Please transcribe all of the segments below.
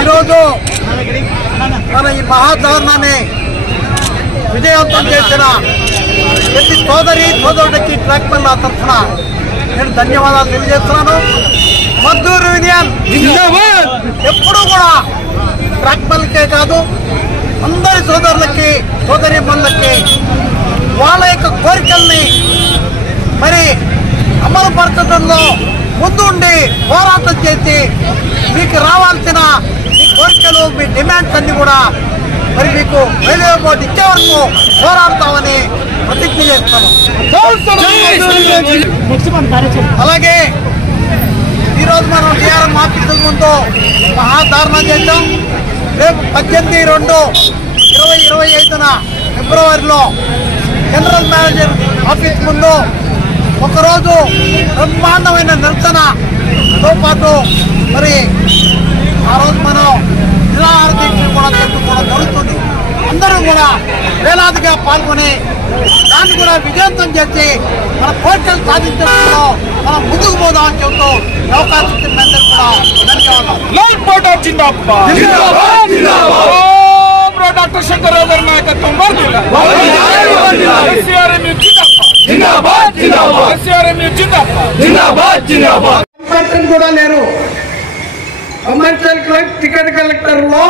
ఈరోజు మన ఈ మహాధర్నాన్ని విజయవంతం చేసిన ప్రతి సోదరుడికి ట్రాక్ పనుల తరఫున నేను ధన్యవాదాలు తెలియజేస్తున్నాను. మజ్దూర్ యూనియన్ ఎప్పుడూ కూడా ట్రాక్ పనులకే కాదు, అందరి సోదరులకి సోదరీమణులకి వాళ్ళ యొక్క కోరికల్ని మరి అమలు పరచడంలో ముందుండి పోరాటం చేసి మీకు రావాల్సిన మీ కోరికలు మీ డిమాండ్స్ అన్ని కూడా మరి మీకు రైల్వే బోర్డు ఇచ్చే వరకు పోరాడతామని ప్రతిజ్ఞ చేస్తాను. అలాగే ఈరోజు మనం టీఆర్ఎం ఆఫీసుల ముందు మహాధారణ చేద్దాం. రేపు 18/2/2025 ఫిబ్రవరిలో జనరల్ మేనేజర్ ఆఫీస్ ముందు ఒకరోజు బ్రహ్మాండమైన నిరసనతో పాటు మరి ఆ రోజు మనం నిరాహార దీక్ష కూడా చేసుకోవడం జరుగుతుంది. అందరూ కూడా వేలాదిగా పాల్గొని దాన్ని కూడా విజయవంతం చేసి మన కోరికలు సాధించడంలో మనం ముందుకు పోదామని చెబుతూ అవకాశం ఇచ్చిన అందరూ కూడా ధన్యవాదాలు. డాక్టర్ శంకర్రావు గారి నాయకత్వం కూడా లేరు. కమర్షియల్ టికెట్ కలెక్టర్ లో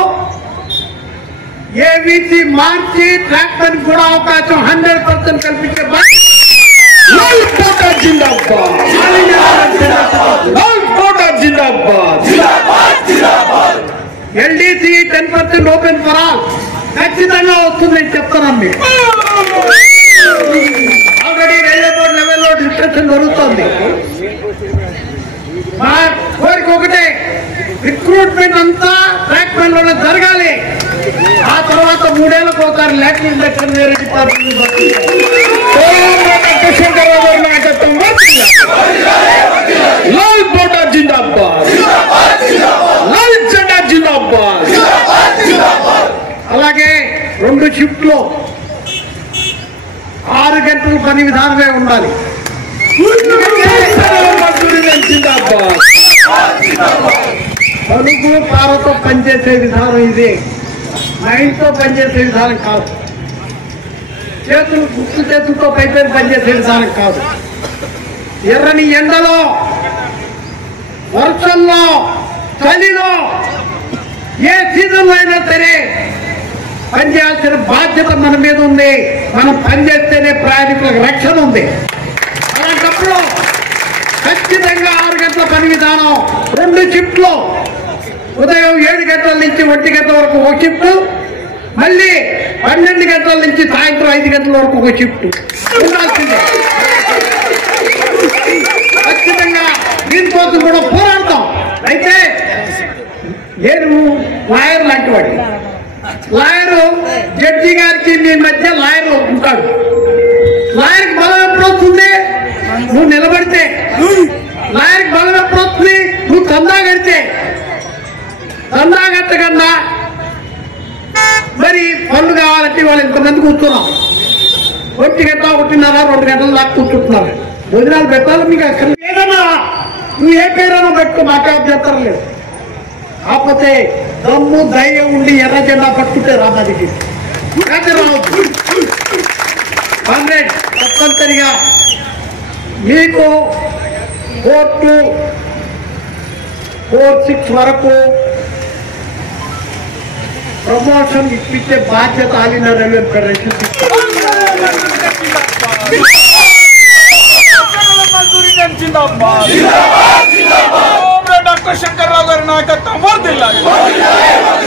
ఏబీసీ మార్చి ట్రాక్ పని కూడా అవకాశం 100% కల్పించే ఎల్డీసీ 10% ఓపెన్ ఫర్ ఆల్ ఖచ్చితంగా వస్తుందని చెప్తున్నాం. మీకు ఆల్రెడీ రైల్వే బోర్డు లెవెల్లో డిస్కషన్ జరుగుతుంది. మా కోరిక ఒకటే, రిక్రూట్మెంట్ అంతా ట్రాక్ పనిలోనే జరగాలి. ఆ తర్వాత 3 ఏళ్లకు ఒకసారి లేటర్ ఇండక్షన్ వేరే డిపార్ట్మెంట్ అలాగే 2 షిఫ్ట్లు 6 గంటల పని విధానమే ఉండాలి. పలుగు పారతో పనిచేసే విధానం ఇది, మైండ్తో పనిచేసే విధానం కాదు. చేతులతో పైపైన పనిచేసే విధానం కాదు. ఎర్రని ఎండలో, వర్షంలో, చలిలో, ఏ సీజన్లో అయినా సరే పనిచేయాల్సిన బాధ్యత మన మీద ఉంది. మనం పనిచేస్తేనే ప్రయాణికులకు రక్షణ ఉంది. అలాంటప్పుడు ఖచ్చితంగా 6 గంటల పని విధానం, 2 షిఫ్ట్లు, ఉదయం 7 గంటల నుంచి 1 గంట వరకు ఒక షిఫ్ట్, మళ్ళీ 12 గంటల నుంచి సాయంత్రం 5 గంటల వరకు ఒక షిఫ్ట్ ఉండాల్సిందే. ఖచ్చితంగా దీనికోసం కూడా పోరాడతాం. అయితే నేను లాయర్ లాంటి వాడి, లాయరు జడ్జి గారికి మీ మధ్య లాయర్ ఉంటాడు. లాయర్కి బలం ఎప్పుడు వస్తుంది? నువ్వు నిలబడితే. లాయర్కి బలం ఎప్పుడు వస్తుంది? నువ్వు చందా కడితే. చందా కట్టకుండా మరి పనులు కావాలంటే వాళ్ళు ఇంతమంది కూర్చున్నాం. 1 గంట 1:30 2 గంటల దాకా కూర్చుంటున్నారు. భోజనాలు పెట్టాలి మీకు అక్కడ ఏదన్నా నువ్వు ఏ పేరైనా పెట్టుకో, మాకే అభ్యంతరం లేదు. కాకపోతే దమ్ము ధైర్యం ఉండి ఎర్ర జెండా పట్టుకుంటే రామాదికి రావద్దు. కామ్రేడ్, తప్పనిసరిగా మీకు 4 to 4-6 వరకు ప్రమోషన్ ఇప్పించే బాధ్యత all India railway federation. Doctor Shankarrao గారి నాయకత్వం